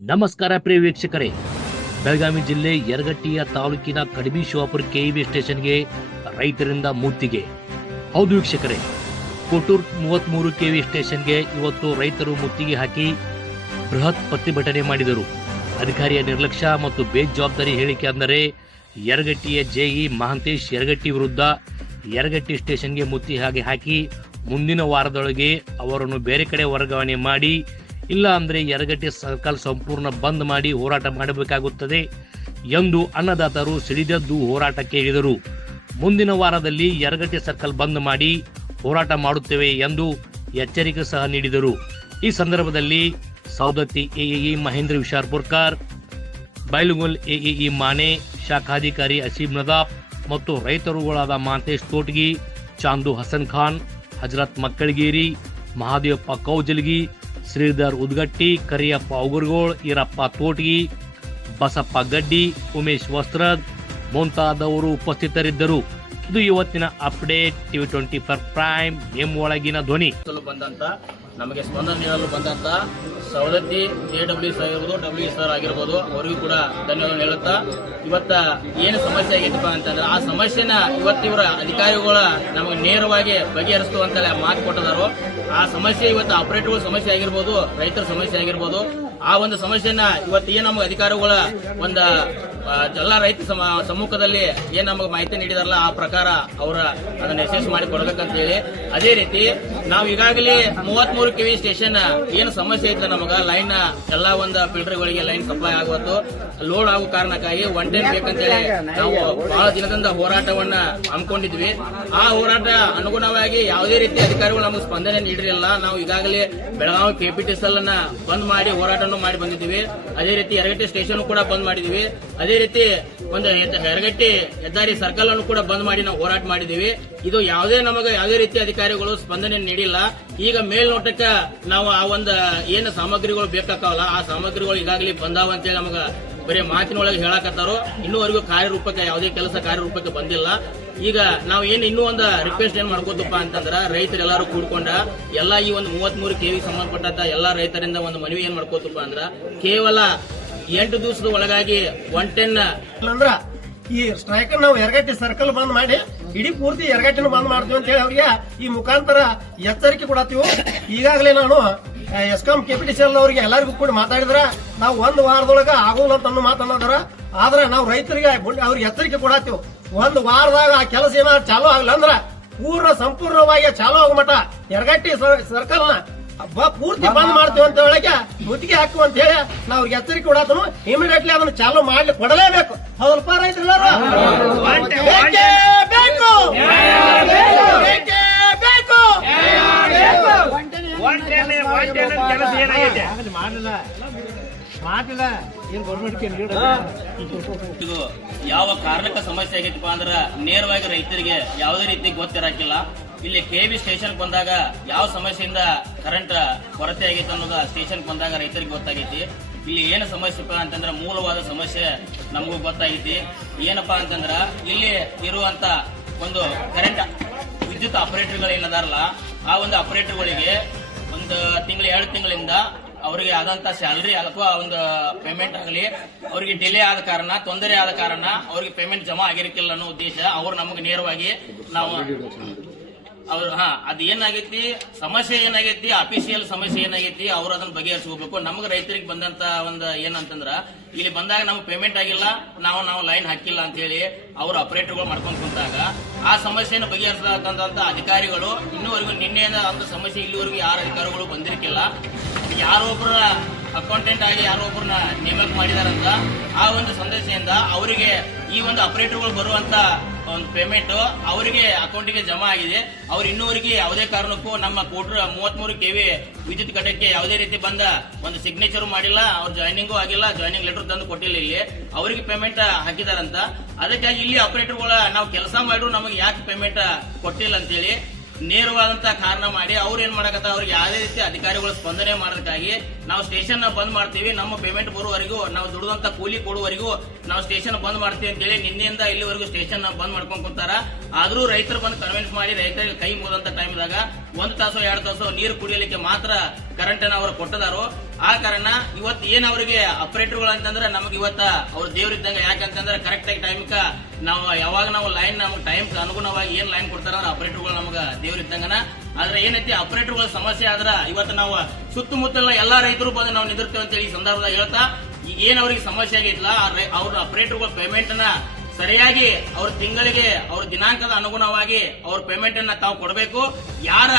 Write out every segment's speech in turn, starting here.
ನಮಸ್ಕಾರ ಪ್ರಿಯ ವೀಕ್ಷಕರೇ, ಬೆಳಗಾವಿ ಜಿಲ್ಲೆ ಯರಗಟ್ಟಿಯ ತಾಲೂಕಿನ ಕಡಬಿ ಶಿವಾಪುರ ಕೆಇಬಿ ಸ್ಟೇಷನ್ಗೆ ರೈತರಿಂದ ಮುತ್ತಿಗೆ. ಹೌದು ವೀಕ್ಷಕರೇ, ಕೊಟ್ಟೂರು 33 ಕೆವಿ ಸ್ಟೇಷನ್ಗೆ ಇವತ್ತು ರೈತರು ಮುತ್ತಿಗೆ ಹಾಕಿ ಬೃಹತ್ ಪ್ರತಿಭಟನೆ ಮಾಡಿದರು. ಅಧಿಕಾರಿಯ ನಿರ್ಲಕ್ಷ್ಯ ಮತ್ತು ಬೇಜವಾಬ್ದಾರಿ ಹೇಳಿಕೆ ಅಂದರೆ ಯರಗಟ್ಟಿಯ ಜೆಇ ಮಹಾಂತೇಶ್ ಯರಗಟ್ಟಿ ವಿರುದ್ಧ ಯರಗಟ್ಟಿ ಸ್ಟೇಷನ್ಗೆ ಮುತ್ತಿಗೆ ಹಾಕಿ ಮುಂದಿನ ವಾರದೊಳಗೆ ಅವರನ್ನು ಬೇರೆ ಕಡೆ ವರ್ಗಾವಣೆ ಮಾಡಿ, ಇಲ್ಲ ಅಂದ್ರೆ ಯರಗಟ್ಟಿ ಸರ್ಕಲ್ ಸಂಪೂರ್ಣ ಬಂದ್ ಮಾಡಿ ಹೋರಾಟ ಮಾಡಬೇಕಾಗುತ್ತದೆ ಎಂದು ಅನ್ನದಾತರು ಸಿಡಿದದ್ದು ಹೋರಾಟಕ್ಕೆ ಇಳಿದರು. ಮುಂದಿನ ವಾರದಲ್ಲಿ ಯರಗಟ್ಟಿ ಸರ್ಕಲ್ ಬಂದ್ ಮಾಡಿ ಹೋರಾಟ ಮಾಡುತ್ತೇವೆ ಎಂದು ಎಚ್ಚರಿಕೆ ಸಹ ನೀಡಿದರು. ಈ ಸಂದರ್ಭದಲ್ಲಿ ಸೌದತ್ತಿ ಎಇಇ ಮಹೇಂದ್ರ ವಿಶಾರ್ಪುರ್ಕರ್, ಬೈಲುಗುಲ್ ಎಇಇ ಮಾನೆ, ಶಾಖಾಧಿಕಾರಿ ಅಸೀಂ ನದಾಫ್ ಮತ್ತು ರೈತರುಗಳಾದ ಮಾಂತೇಶ್ ತೋಟಗಿ, ಚಾಂದು ಹಸನ್ ಖಾನ್, ಹಜರತ್ ಮಕ್ಕಳಗೇರಿ, ಮಹಾದೇವಪ್ಪ ಕೌಜಲ್ಗಿ, ಶ್ರೀಧರ್ ಉದ್ಗಟ್ಟಿ, ಕರಿಯಪ್ಪ ಉಗುರ್ಗೋಳ್, ಈರಪ್ಪ ತೋಟಗಿ, ಬಸಪ್ಪ ಗಡ್ಡಿ, ಉಮೇಶ್ ವಸ್ತ್ರದ್ ಮುಂತಾದವರು ಉಪಸ್ಥಿತರಿದ್ದರು. ಇದು ಇವತ್ತಿನ ಅಪ್ಡೇಟ್. ಟಿವಿ 24 ಪ್ರೈಮ್ ಒಳಗಿನ ಧ್ವನಿ. ನಮಗೆ ಸ್ಪಂದನೆ ನೀಡಲು ಬಂದಂತ ಸವದತ್ತಿ AWS ಆಗಿರ್ಬೋದು, WS ಆಗಿರ್ಬೋದು, ಅವರಿಗೂ ಕೂಡ ಧನ್ಯವಾದ ಹೇಳುತ್ತಾ, ಇವತ್ತ ಏನು ಸಮಸ್ಯೆ ಆಗೈತಪ್ಪ ಅಂತಂದ್ರೆ ಆ ಸಮಸ್ಯೆನ ಇವತ್ತಿವರ ಅಧಿಕಾರಿಗಳ ನಮಗೆ ನೇರವಾಗಿ ಬಗೆಹರಿಸುವಂತ ಮಾತು ಕೊಟ್ಟಿದ್ದಾರೆ. ಆ ಸಮಸ್ಯೆ ಇವತ್ತು ಆಪರೇಟರ್ಗಳ ಸಮಸ್ಯೆ ಆಗಿರ್ಬೋದು, ರೈತರ ಸಮಸ್ಯೆ ಆಗಿರ್ಬೋದು, ಆ ಒಂದು ಸಮಸ್ಯೆನ ಇವತ್ತು ಏನು ನಮಗೆ ಅಧಿಕಾರಿಗಳ ಒಂದು ಎಲ್ಲ ರೈತ ಸಮ್ಮುಖದಲ್ಲಿ ಏನ್ ನಮಗೆ ಮಾಹಿತಿ ನೀಡಿದಾರಲ್ಲ ಆ ಪ್ರಕಾರ ಅವರ ಅದನ್ನ ಯಶಸ್ಸು ಮಾಡಿ ಕೊಡ್ಬೇಕಂತ ಹೇಳಿ, ಅದೇ ರೀತಿ ನಾವು ಈಗಾಗಲೇ 33 ಕೆವಿ ಸ್ಟೇಷನ್ ಏನು ಸಮಸ್ಯೆ ಐತೆ ನಮಗ ಲೈನ್ ಎಲ್ಲಾ ಒಂದು ಫಿಲ್ಟರ್ಗಳಿಗೆ ಲೈನ್ ಸಪ್ಲೈ ಆಗುವುದು ಲೋಡ್ ಆಗೋ ಕಾರಣಕ್ಕಾಗಿ 1 ಟೈಮ್ ಬೇಕಂತ ಹೇಳಿ ನಾವು ಬಹಳ ದಿನದಿಂದ ಹೋರಾಟವನ್ನ ಹಮ್ಮಿಕೊಂಡಿದ್ವಿ. ಆ ಹೋರಾಟ ಅನುಗುಣವಾಗಿ ಯಾವುದೇ ರೀತಿ ಅಧಿಕಾರಿಗಳು ನಮಗೆ ಸ್ಪಂದನೆ ನೀಡಿರಲಿಲ್ಲ. ನಾವು ಈಗಾಗಲೇ ಬೆಳಗಾವಿ KPTCL ಅನ್ನ ಬಂದ್ ಮಾಡಿ ಹೋರಾಟವನ್ನು ಮಾಡಿ ಬಂದಿದ್ದೀವಿ. ಅದೇ ರೀತಿ ಯರಗಟ್ಟಿ ಸ್ಟೇಷನ್ ಕೂಡ ಬಂದ್ ಮಾಡಿದೀವಿ. ಅದೇ ರೀತಿ ಒಂದು ಯರಗಟ್ಟಿ ಹೆದ್ದಾರಿ ಸರ್ಕಲ್ ಅನ್ನು ಕೂಡ ಬಂದ್ ಮಾಡಿ ನಾವು ಹೋರಾಟ ಮಾಡಿದೀವಿ. ಇದು ನಮಗೆ ಯಾವುದೇ ರೀತಿ ಅಧಿಕಾರಿಗಳು ಸ್ಪಂದನೆ ನೀಡಿಲ್ಲ. ಈಗ ಮೇಲ್ನೋಟಕ್ಕೆ ನಾವು ಆ ಒಂದು ಏನು ಸಾಮಗ್ರಿಗಳು ಬೇಕಾಗಲ್ಲ ಆ ಸಾಮಗ್ರಿಗಳು ಈಗಾಗಲೇ ಬಂದಾವ ಅಂತೇಳಿ ನಮಗ ಬರೀ ಮಾತಿನೊಳಗೆ ಹೇಳಕತ್ತಾರೋ. ಇನ್ನೂವರೆಗೂ ಕಾರ್ಯರೂಪಕ್ಕೆ ಯಾವುದೇ ಕೆಲಸ ಕಾರ್ಯರೂಪಕ್ಕೆ ಬಂದಿಲ್ಲ. ಈಗ ನಾವು ಇನ್ನೂ ಒಂದು ರಿಕ್ವೆಸ್ಟ್ ಏನ್ ಮಾಡ್ಕೋತಪ್ಪ ಅಂತಂದ್ರ ರೈತರೆಲ್ಲರೂ ಕೂಡ್ಕೊಂಡ ಎಲ್ಲಾ ಈ ಒಂದು 33 ಕೆವಿ ಸಂಬಂಧಪಟ್ಟಂತ ಎಲ್ಲಾ ರೈತರಿಂದ ಒಂದು ಮನವಿ ಏನ್ ಮಾಡ್ಕೋತಪ್ಪ ಅಂದ್ರ ಕೇವಲ 8 ದಿವಸದ ಒಳಗಾಗಿ 110 ಅಂದ್ರ ಈ ಸ್ಟ್ರೈಕ್ ನಾವು ಯರಗಟ್ಟಿ ಸರ್ಕಲ್ ಬಂದ್ ಮಾಡಿ ಇಡೀ ಪೂರ್ತಿ ಯರಗಟ್ಟಿನ ಬಂದ್ ಮಾಡ್ತೀವಿ ಅಂತ ಹೇಳಿ ಅವ್ರಿಗೆ ಈ ಮುಖಾಂತರ ಎಚ್ಚರಿಕೆ ಕೊಡತ್ತೀವಿ. ಈಗಾಗಲೇ ನಾನು ಎಸ್ಕಾಂ KPTCL ಅವರಿಗೆ ಎಲ್ಲರಿಗೂ ಕೂಡ ಮಾತಾಡಿದ್ರ ನಾವು 1 ವಾರದೊಳಗ ಆಗೋಲ್ಲ ಅಂತ ಮಾತನಾಡಿದ್ರ, ಆದ್ರೆ ನಾವು ರೈತರಿಗೆ ಅವ್ರಿಗೆ ಎಚ್ಚರಿಕೆ ಕೊಡತ್ತೀವಿ. 1 ವಾರದಾಗ ಆ ಕೆಲಸ ಏನಾದ್ರು ಚಾಲೂ ಆಗಲ್ಲ ಅಂದ್ರ ಸಂಪೂರ್ಣವಾಗಿ ಚಾಲೂ ಆಗೋ ಮಟ ಯರಗಟ್ಟಿ ಸರ್ಕಲ್ ನ ಪೂರ್ತಿ ಬಂದ್ ಮಾಡ್ತೀವಿ ಅಂತ ಒಳಗೆ ಮುತ್ತಿಗೆ ಹಾಕುವ ಅಂತ ಹೇಳಿ ನಾವು ಅವ್ರಿಗೆ ಎಚ್ಚರಿಕೆ ಕೊಡತ್ತನು. ಇಮಿಡಿಯೇಟ್ಲಿ ಅದನ್ನು ಚಾಲೂ ಮಾಡ್ಲಿಕ್ಕೆ ಕೊಡಲೇಬೇಕು. ಹೌದಲ್ಪ ರೈತರೆಲ್ಲರೂ ಬೇಕು ಇದು ಯಾವ ಕಾರಣಕ್ಕೆ ಸಮಸ್ಯೆ ಆಗೈತಪ್ಪ ಅಂದ್ರ ನೇರವಾಗಿ ರೈತರಿಗೆ ಯಾವುದೇ ರೀತಿ ಗೊತ್ತಿರಾಕಿಲ್ಲ. ಇಲ್ಲಿ ಕೆಬಿ ಸ್ಟೇಷನ್ ಬಂದಾಗ ಯಾವ ಸಮಸ್ಯೆಯಿಂದ ಕರೆಂಟ್ ಕೊರತೆ ಆಗೈತೆ ಅನ್ನೋದು ಸ್ಟೇಷನ್ ಬಂದಾಗ ರೈತರಿಗೆ ಗೊತ್ತಾಗೈತಿ. ಇಲ್ಲಿ ಏನು ಸಮಸ್ಯೆಪ್ಪ ಅಂತಂದ್ರ ಮೂಲವಾದ ಸಮಸ್ಯೆ ನಮಗೂ ಗೊತ್ತಾಗೈತಿ. ಏನಪ್ಪಾ ಅಂತಂದ್ರ ಇಲ್ಲಿ ಇರುವಂತ ಒಂದು ಕರೆಂಟ್ ವಿದ್ಯುತ್ ಆಪರೇಟರ್ಗಳು ಏನದಾರಲ್ಲ ಆ ಒಂದು ಆಪರೇಟರ್ಗಳಿಗೆ ಒಂದು ತಿಂಗಳು 2 ತಿಂಗಳಿಂದ ಅವರಿಗೆ ಆದಂತ ಸ್ಯಾಲರಿ ಅಥವಾ ಒಂದು ಪೇಮೆಂಟ್ ಆಗಲಿ ಅವರಿಗೆ ಡಿಲೇ ಆದ ಕಾರಣ, ತೊಂದರೆ ಆದ ಕಾರಣ ಅವರಿಗೆ ಪೇಮೆಂಟ್ ಜಮಾ ಆಗಿರಕ್ಕಿಲ್ಲ ಅನ್ನೋ ಉದ್ದೇಶ ಅವರು ನಮಗೆ ನೇರವಾಗಿ ನಾವು ಅವ್ರು ಅದ್ ಏನಾಗೈತಿ ಸಮಸ್ಯೆ ಏನಾಗೈತಿ, ಅಫಿಷಿಯಲ್ ಸಮಸ್ಯೆ ಏನಾಗೈತಿ ಅವ್ರು ಅದನ್ನ ಬಗೆಹರಿಸ್ಕೋಬೇಕು. ನಮ್ಗೆ ರೈತರಿಗೆ ಬಂದಂತ ಒಂದು ಏನಂತಂದ್ರ ಇಲ್ಲಿ ಬಂದಾಗ ನಮ್ಗೆ ಪೇಮೆಂಟ್ ಆಗಿಲ್ಲ, ನಾವು ಲೈನ್ ಹಾಕಿಲ್ಲ ಅಂತ ಹೇಳಿ ಅವ್ರ ಆಪರೇಟರ್ಗಳು ಮಾಡ್ಕೊಂಡ್ ಕುಂತಾಗ ಆ ಸಮಸ್ಯೆಯನ್ನು ಬಗೆಹರಿಸತಕ್ಕಂತ ಅಧಿಕಾರಿಗಳು ಇನ್ನೂವರೆಗೂ ನಿನ್ನೆಯಿಂದ ಒಂದು ಸಮಸ್ಯೆ ಇಲ್ಲಿವರೆಗೂ ಯಾರ ಅಧಿಕಾರಿಗಳು ಬಂದಿರಕ್ಕಿಲ್ಲ. ಯಾರೊಬ್ಬರ ಅಕೌಂಟೆಂಟ್ ಆಗಿ ಯಾರೊಬ್ಬರನ್ನ ನೇಮಕ ಮಾಡಿದಾರಂತ ಆ ಒಂದು ಸಂದೇಶದಿಂದ ಅವರಿಗೆ ಈ ಒಂದು ಆಪರೇಟರ್ಗಳು ಬರುವಂತ ಒಂದು ಪೇಮೆಂಟ್ ಅವರಿಗೆ ಅಕೌಂಟಿಗೆ ಜಮಾ ಆಗಿದೆ. ಅವ್ರು ಇನ್ನೂವರೆಗೆ ಯಾವುದೇ ಕಾರಣಕ್ಕೂ ನಮ್ಮ ಕೋಟ್ರ 33 ಕೆವಿ ವಿದ್ಯುತ್ ಘಟಕಕ್ಕೆ ಯಾವುದೇ ರೀತಿ ಬಂದ ಒಂದು ಸಿಗ್ನೇಚರ್ ಮಾಡಿಲ್ಲ, ಅವ್ರ ಜಾಯ್ನಿಂಗು ಆಗಿಲ್ಲ, ಜಾಯ್ನಿಂಗ್ ಲೆಟರ್ ತಂದು ಕೊಟ್ಟಿಲ್ಲ. ಇಲ್ಲಿ ಅವರಿಗೆ ಪೇಮೆಂಟ್ ಹಾಕಿದಾರಂತ. ಅದಕ್ಕಾಗಿ ಇಲ್ಲಿ ಆಪರೇಟರ್ಗಳ ನಾವು ಕೆಲಸ ಮಾಡಿದ್ರು ನಮಗೆ ಯಾಕೆ ಪೇಮೆಂಟ್ ಕೊಟ್ಟಿಲ್ಲ ಅಂತೇಳಿ ನೇರವಾದಂತ ಕಾರಣ ಮಾಡಿ ಅವ್ರು ಏನ್ ಮಾಡಕತ್ತ ಅವ್ರಿಗೆ ಯಾವುದೇ ರೀತಿ ಅಧಿಕಾರಿಗಳು ಸ್ಪಂದನೆ ಮಾಡೋದಕ್ಕಾಗಿ ನಾವು ಸ್ಟೇಷನ್ ಬಂದ್ ಮಾಡ್ತೀವಿ, ನಮ್ಮ ಪೇಮೆಂಟ್ ಬರುವವರೆಗೂ ನಾವು ದುಡಿದಂತ ಕೂಲಿ ಕೊಡುವವರೆಗೂ ನಾವು ಸ್ಟೇಷನ್ ಬಂದ್ ಮಾಡ್ತೀವಿ ಅಂತ ಹೇಳಿ ನಿನ್ನೆಯಿಂದ ಇಲ್ಲಿವರೆಗೂ ಸ್ಟೇಷನ್ ಬಂದ್ ಮಾಡ್ಕೊಂಡ್ ಕುಂತಾರ. ಆದ್ರೂ ರೈತರು ಬಂದು ಕನ್ವಿನ್ಸ್ ಮಾಡಿ ರೈತರಿಗೆ ಕೈ ಮುಗಿದಂತ ಟೈಮ್ದಾಗ 1 ತಾಸು 2 ತಾಸು ನೀರು ಕುಡಿಯಲಿಕ್ಕೆ ಮಾತ್ರ ಕರೆಂಟ್ ಅನ್ನ ಅವರು ಕೊಟ್ಟದಾರು. ಆ ಕಾರಣ ಇವತ್ತು ಏನ್ ಅವರಿಗೆ ಆಪರೇಟರ್ಗಳು ಅಂತಂದ್ರೆ ನಮಗೆ ಇವತ್ತ ಅವ್ರ ದೇವ್ರಿದ್ದಂಗ. ಯಾಕಂತಂದ್ರೆ ಕರೆಕ್ಟ್ ಆಗಿ ಟೈಮ್ಕ ನಾವು ಯಾವಾಗ ನಾವು ಲೈನ್ ನಮ್ಗೆ ಟೈಮ್ ಅನುಗುಣವಾಗಿ ಏನ್ ಲೈನ್ ಕೊಡ್ತಾರ ಆಪರೇಟರ್ಗಳು ನಮಗ ದೇವ್ರಿದ್ದಂಗನ. ಆದ್ರೆ ಏನೈತಿ ಆಪರೇಟರ್ಗಳ ಸಮಸ್ಯೆ ಆದ್ರ ಇವತ್ತು ನಾವು ಸುತ್ತಮುತ್ತಲ ಎಲ್ಲಾ ರೈತರು ಬಂದು ನಾವು ನಿಂದಿರ್ತೇವೆ ಅಂತ ಹೇಳಿ ಈ ಸಂದರ್ಭದಾಗ ಹೇಳ್ತಾ, ಈಗ ಏನ್ ಅವ್ರಿಗೆ ಸಮಸ್ಯೆ ಆಗಿತ್ತಲ್ಲ ಅವ್ರ ಆಪರೇಟರ್ಗಳ ಪೇಮೆಂಟ್ ಅನ್ನ ಸರಿಯಾಗಿ ಅವ್ರ ತಿಂಗಳಿಗೆ ಅವ್ರ ದಿನಾಂಕದ ಅನುಗುಣವಾಗಿ ಅವ್ರ ಪೇಮೆಂಟ್ ಅನ್ನ ತಾವು ಕೊಡಬೇಕು. ಯಾರ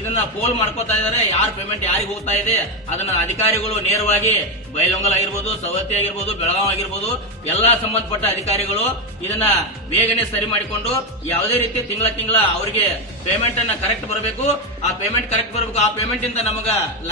ಇದನ್ನ ಪೋಲ್ ಮಾಡ್ಕೋತಾ ಇದಾರೆ, ಯಾರ ಪೇಮೆಂಟ್ ಯಾರಿಗೆ ಹೋಗ್ತಾ ಇದೆ ಅದನ್ನ ಅಧಿಕಾರಿಗಳು ನೇರವಾಗಿ ಬೈಲೊಂಗಲ್ ಆಗಿರ್ಬೋದು, ಸವದತ್ತಿ ಆಗಿರ್ಬೋದು, ಬೆಳಗಾವ್ ಆಗಿರ್ಬೋದು, ಎಲ್ಲಾ ಸಂಬಂಧಪಟ್ಟ ಅಧಿಕಾರಿಗಳು ಇದನ್ನ ಬೇಗನೆ ಸರಿ ಮಾಡಿಕೊಂಡು ಯಾವುದೇ ರೀತಿ ತಿಂಗಳ ಅವರಿಗೆ ಪೇಮೆಂಟ್ ಅನ್ನ ಕರೆಕ್ಟ್ ಬರಬೇಕು. ಆ ಪೇಮೆಂಟ್ ಕರೆಕ್ಟ್ ಬರಬೇಕು. ಆ ಪೇಮೆಂಟ್ ಇಂದ ನಮಗ